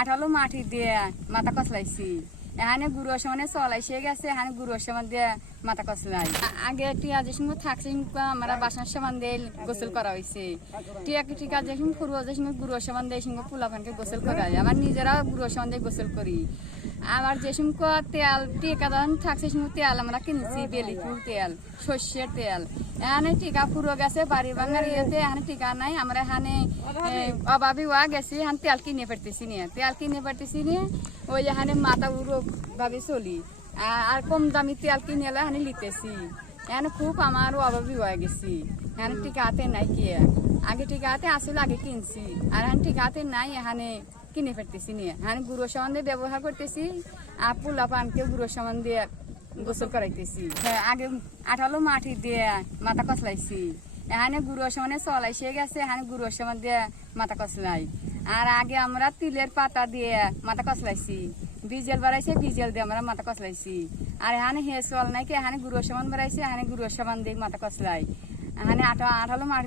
আঠালো মাটি দিয়ে মাথা কসলাইছি এখানে গুরু সমানে চলাইছে গেছে, এখানে গুরু সমান দিয়ে মাথা কসলাই আগে টিয়া যে সঙ্গে থাকছে আমরা বাসার সমান দিয়ে গোসল করা হয়েছে টিয়া টিকা যে সঙ্গে ফুরুয়া যে সঙ্গে গুরু সমান দিয়ে সঙ্গে পোলাপানকে গোসল করা আমার নিজেরা গুরু সমান দিয়ে গোসল করি। আবার যে সঙ্গে তেল টিকা দান থাকছে সঙ্গে তেল আমরা কিনছি, বেলি ফুল তেল, সর্ষের তেল। এখানে টিকা ফুরো গেছে বাড়ি ভাঙার ইয়েতে এখানে টিকা নাই। আমরা এখানে অভাবী হওয়া গেছি, এখানে তেল কিনে পারতেছি নিয়ে তেল কিনে পারতেছি নিয়ে ওই এখানে মাথা উড়ো ভাবে চলি আর কম দামি তেল কিনে এলে এখানে লিতেছি। এখানে খুব আমার অভাবী হয়ে গেছি। এখানে টিকা হাতে নাই কি। আগে টিকা হাতে আসলে আগে কিনছি। আর এখানে টিকা হাতে নাই, এখানে কিনে ফেলতেছি নিয়ে। এখানে গুঁড়ো সামান দিয়ে ব্যবহার করতেছি আর পোলা পানকে গুঁড়ো সামান দিয়ে গোসল করাইতেছি। হ্যাঁ আগে আঠালো মাটি দিয়ে মাথা কসলাইছি এখানে গুঁড়ো সমানে চলাইছে গেছে এখানে গুঁড়ো সমান দিয়ে মাথা কসলাই আর আগে আমরা তিলের পাতা দিয়ে মাথা কসলাইছি বিজেল বাড়াইছে, বিজেল দিয়ে আমরা মাথা কসলাইছি আর এখানে হে চল নাকি এখানে গুঁড়ো সমান বাড়াইছে, এখানে গুঁড়ো সমান দিয়ে মাথা কসলাই এখানে আঠা আঠালো মাটি